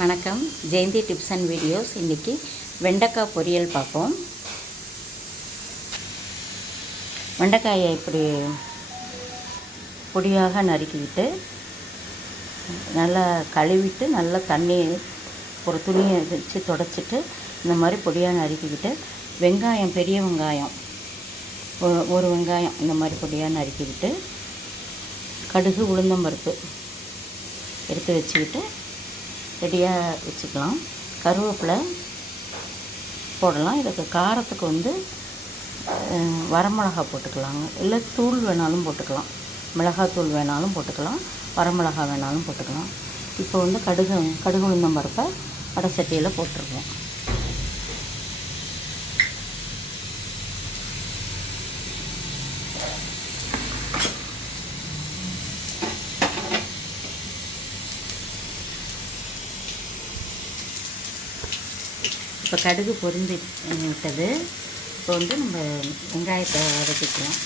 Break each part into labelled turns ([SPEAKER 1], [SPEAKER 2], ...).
[SPEAKER 1] வணக்கம். Jayanthi tips and videos. இன்றைக்கி வெண்டைக்காய் பொரியல் பார்ப்போம். வெண்டைக்காயை இப்படி பொடியாக நறுக்கிக்கிட்டு நல்லா கழுவிட்டு நல்லா தண்ணி ஒரு துணியை வச்சு தொடச்சிட்டு இந்த மாதிரி பொடியாக நறுக்கிக்கிட்டு வெங்காயம் பெரிய வெங்காயம் ஒரு ஒரு வெங்காயம் இந்த மாதிரி பொடியாக நறுக்கிக்கிட்டு கடுகு உளுந்தம்பருப்பு எடுத்து வச்சுக்கிட்டு ரெடியாக வச்சுக்கலாம். கருவேப்பிலை போடலாம். இதுக்கு காரத்துக்கு வந்து வரமிளகா போட்டுக்கலாங்க. இல்லை தூள் வேணாலும் போட்டுக்கலாம். மிளகாத்தூள் வேணாலும் போட்டுக்கலாம். வரமிளகா வேணாலும் போட்டுக்கலாம். இப்போ வந்து கடுகு கடுகு உளுந்தம் பருப்பை வடை சட்டியில் போட்டிருக்கோம் இப்போ கடுகு பொரிந்து விட்டது. இப்போ வந்து நம்ம வெங்காயத்தை வதக்கிக்கலாம்.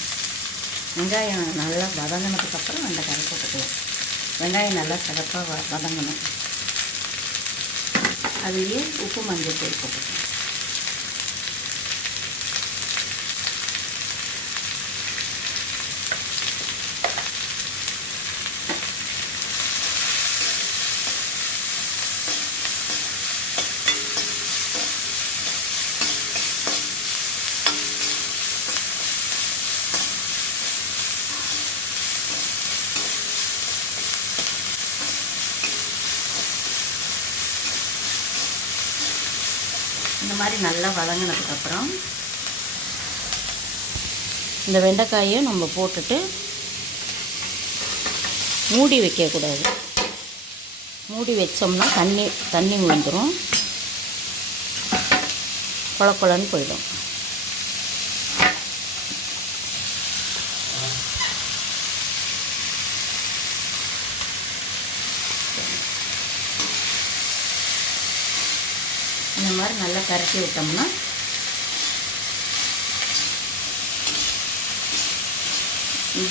[SPEAKER 1] வெங்காயம் நல்லா வதங்கினதுக்கப்புறம் வெண்டைக்காய் போட்டுக்கலாம். வெங்காயம் நல்லா சிறப்பாக வ வதங்கணும். அதுலேயே உப்பு மஞ்சள் தூள் போட்டுக்கலாம். மாதிரி நல்லா வதங்கினதுக்கப்புறம் இந்த வெண்டைக்காயை நம்ம போட்டுட்டு மூடி வைக்கக்கூடாது. மூடி வச்சோம்னா தண்ணி தண்ணி விழுந்துடும் கொல கொலன்னு போயிடும். இந்த மாதிரி நல்லா கரட்டி விட்டோம்னா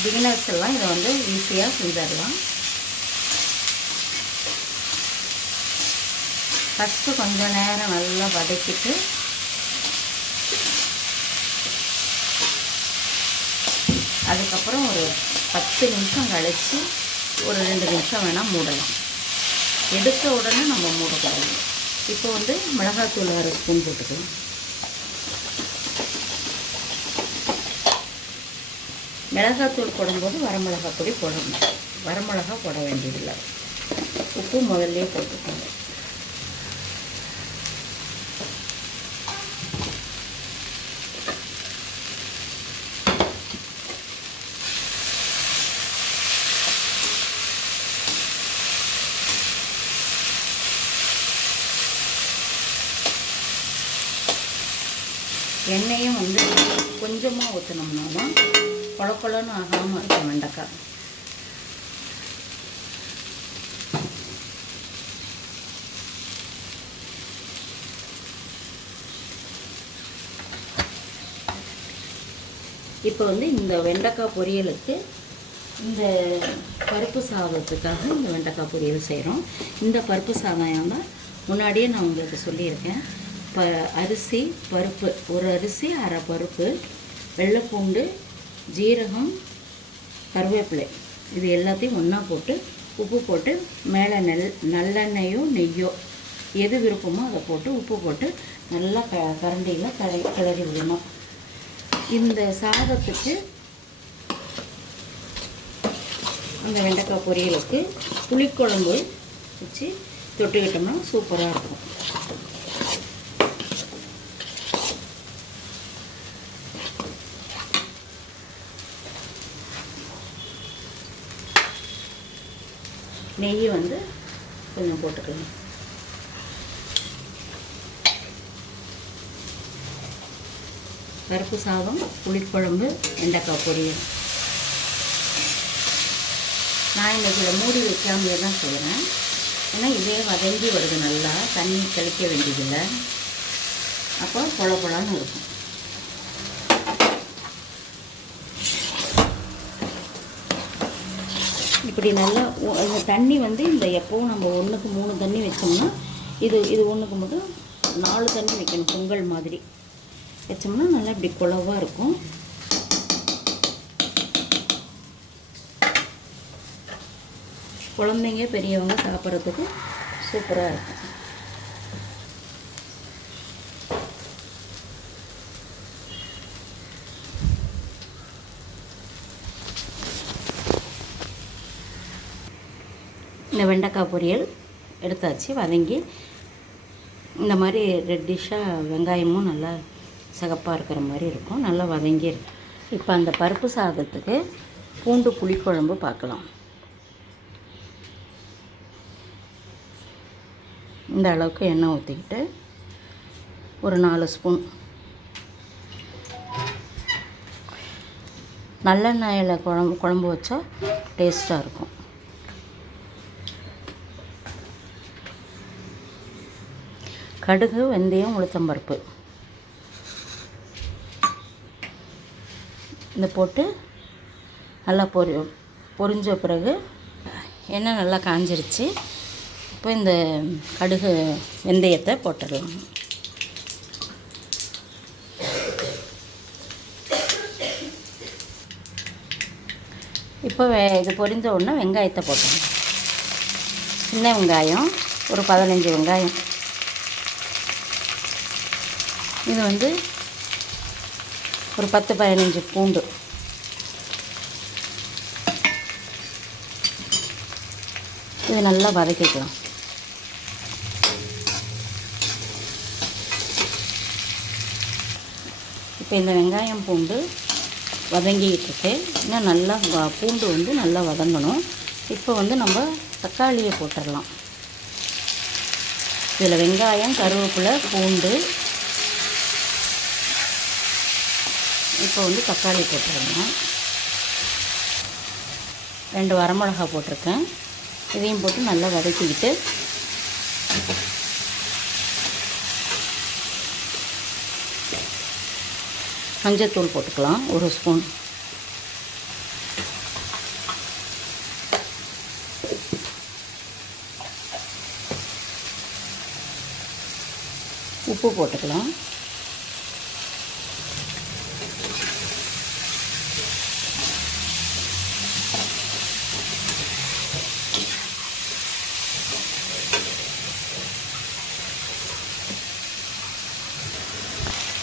[SPEAKER 1] பிகினர்ஸ் எல்லாம் இதை வந்து ஈஸியாக செஞ்சிடலாம். ஃபஸ்ட்டு கொஞ்சம் நேரம் நல்லா வதக்கிட்டு அதுக்கப்புறம் ஒரு பத்து நிமிஷம் கழித்து ஒரு ரெண்டு நிமிஷம் வேணால் மூடலாம். எடுத்த உடனே நம்ம மூடக்கூடாது. இப்போ வந்து மிளகாத்தூள் அரை ஸ்பூன் போட்டுக்கலாம். மிளகாத்தூள் போடும்போது வரமிளகா பொடி போடணும். வரமிளகா போட வேண்டியதில்லை. உப்பு முதல்ல போட்டுக்கணும் எண்ணெயும் வந்து கொஞ்சமாக ஊற்றினோம்னா தான் கொல ஆகாமல் இருக்கும் வெண்டைக்காய். இப்போ வந்து இந்த வெண்டைக்காய் பொரியலுக்கு இந்த பருப்பு சாதத்துக்காக இந்த வெண்டைக்காய் பொரியல் செய்கிறோம் இந்த பருப்பு சாதம் தான் முன்னாடியே நான் உங்களுக்கு சொல்லியிருக்கேன். ப அரிசி பருப்பு. ஒரு அரிசி அரை பருப்பு வெள்ளைப்பூண்டு ஜீரகம் கருவேப்பிலை. இது எல்லாத்தையும் ஒன்றா போட்டு உப்பு போட்டு மேலே நெல் நல்லெண்ணெயோ நெய்யோ எது விருப்பமோ அதை போட்டு உப்பு போட்டு நல்லா க கரண்டியில் கரை கிளறி விடணும். இந்த சாதத்துக்கு அந்த வெண்டைக்காய் பொரியலுக்கு புளிக்குழம்பு வச்சு தொட்டுக்கிட்டோம்னா சூப்பராக இருக்கும். நெய் வந்து கொஞ்சம் போட்டுக்கலாம் பருப்பு சாதம் புளிக்குழம்பு வெண்டைக்காய் பொரியல். நான் இன்னைக்கு இதை மூடி வைக்காமையே தான் செய்கிறேன் ஏன்னா இதே வதங்கி வருது நல்லா. தண்ணி கழிக்க வேண்டியதில்லை. அப்போ பொல பொலன்னு இருக்கும். இப்படி நல்லா இந்த தண்ணி வந்து இந்த எப்போவும் நம்ம ஒன்றுக்கு மூணு தண்ணி வச்சோம்னா இது இது ஒன்றுக்கு மட்டும் நாலு தண்ணி வைக்கணும் பொங்கல் மாதிரி. வச்சோம்னா நல்லா இப்படி குழவாக இருக்கும். குழந்தைங்க பெரியவங்க சாப்பிட்றதுக்கு சூப்பராக இருக்கும். இந்த வெண்டைக்காய் பொரியல் எடுத்தாச்சு வதங்கி. இந்த மாதிரி ரெட்டிஷாக வெங்காயமும் நல்லா சிகப்பாக இருக்கிற மாதிரி இருக்கும். நல்லா வதங்கி இருக்கும் இப்போ அந்த பருப்பு சாதத்துக்கு பூண்டு புளிக்குழம்பு பார்க்கலாம். இந்த அளவுக்கு எண்ணெய் ஊற்றிக்கிட்டு ஒரு நாலு ஸ்பூன் நல்லெண்ணெயில் குழம்பு குழம்பு வச்சா டேஸ்ட்டாக இருக்கும். கடுகு வெந்தயம் உளுத்தம்பருப்பு. இந்த போட்டு நல்லா பொரி பொரிஞ்ச பிறகு எண்ணெய் நல்லா காஞ்சிருச்சு. இப்போ இந்த கடுகு வெந்தயத்தை போட்டுடலாம். இப்போ வே இது பொரிஞ்ச உடனே வெங்காயத்தை போட்டுடலாம். சின்ன வெங்காயம் ஒரு பதினஞ்சு வெங்காயம். இது வந்து ஒரு பத்து பதினஞ்சு பூண்டு. இது நல்லா வதக்கிக்கலாம். இப்போ இந்த வெங்காயம் பூண்டு வதங்கிக்கிட்டு இருக்கு. இன்னும் நல்லா பூண்டு வந்து நல்லா வதங்கணும். இப்போ வந்து நம்ம தக்காளியை போட்டுடலாம். இதில் வெங்காயம் கருவேப்பிலை பூண்டு இப்போ வந்து தக்காளி போட்டுருங்க. ரெண்டு வரமிளகா போட்டிருக்கேன். இதையும் போட்டு நல்லா வதக்கிக்கிட்டு மஞ்சத்தூள் போட்டுக்கலாம். ஒரு ஸ்பூன். உப்பு போட்டுக்கலாம்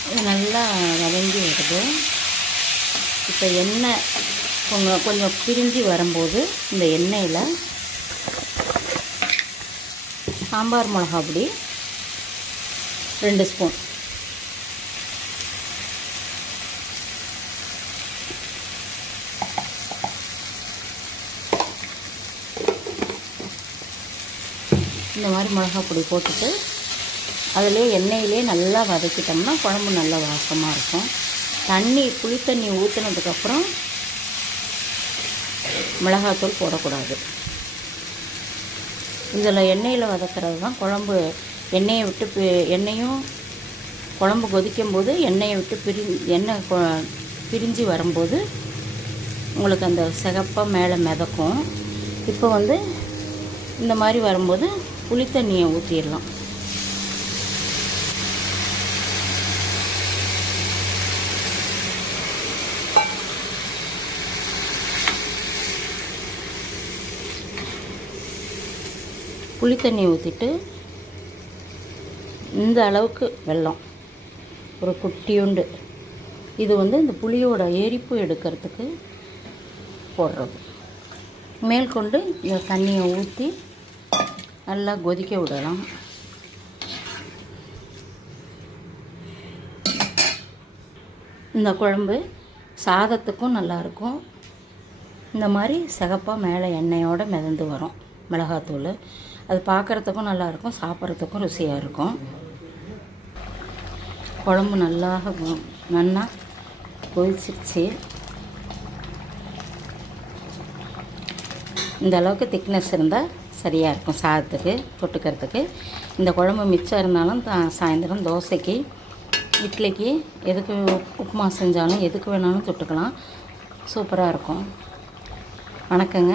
[SPEAKER 1] இது நல்லா வதங்கி வருது. இப்போ எண்ணெய் கொஞ்சம் கொஞ்சம் பிரிஞ்சு வரும்போது இந்த எண்ணெயில் சாம்பார் மிளகா பொடி ரெண்டு ஸ்பூன். இந்த மாதிரி மிளகா பொடி போட்டுட்டு அதிலே எண்ணெயிலே நல்லா வதக்கிட்டோம்னா குழம்பு நல்லா வாசமாக இருக்கும். தண்ணி புளி தண்ணி ஊற்றுனதுக்கப்புறம் மிளகாத்தூள் போடக்கூடாது. இதில் எண்ணெயில் வதக்கிறது தான் குழம்பு. எண்ணெயை விட்டு பி- எண்ணெயும் குழம்பு கொதிக்கும் போது எண்ணெயை விட்டு பிரி எண்ணெய் கொ- பிரிஞ்சு வரும்போது உங்களுக்கு அந்த சிகப்பாக மேலே மிதக்கும். இப்போ வந்து இந்த மாதிரி வரும்போது புளி தண்ணியை ஊற்றிடலாம் புளி தண்ணி ஊற்றிட்டு இந்த அளவுக்கு வெல்லம். ஒரு குட்டியுண்டு. இது வந்து இந்த புளியோட எரிப்பு எடுக்கிறதுக்கு போடுறது. மேற்கொண்டு இந்த தண்ணியை ஊற்றி நல்லா கொதிக்க விடலாம். இந்த குழம்பு சாதத்துக்கும் நல்லாயிருக்கும் இந்த மாதிரி சிகப்பாக மேலே எண்ணெயோடு மிதந்து வரும் மிளகாத்தூள். அது பார்க்குறதுக்கும் நல்லாயிருக்கும் சாப்பிட்றதுக்கும் ருசியாக இருக்கும் குழம்பு நல்லா நல்லா கொதிச்சிருச்சு. இந்த அளவுக்கு திக்னஸ் இருந்தால் சரியாக இருக்கும் சாதத்துக்கு தொட்டுக்கிறதுக்கு. இந்த குழம்பு மிச்சம் இருந்தாலும் சாயந்தரம் தோசைக்கு இட்லிக்கு எதுக்கு உப்புமா செஞ்சாலும் எதுக்கு வேணாலும் தொட்டுக்கலாம். சூப்பராக இருக்கும் வணக்கங்க.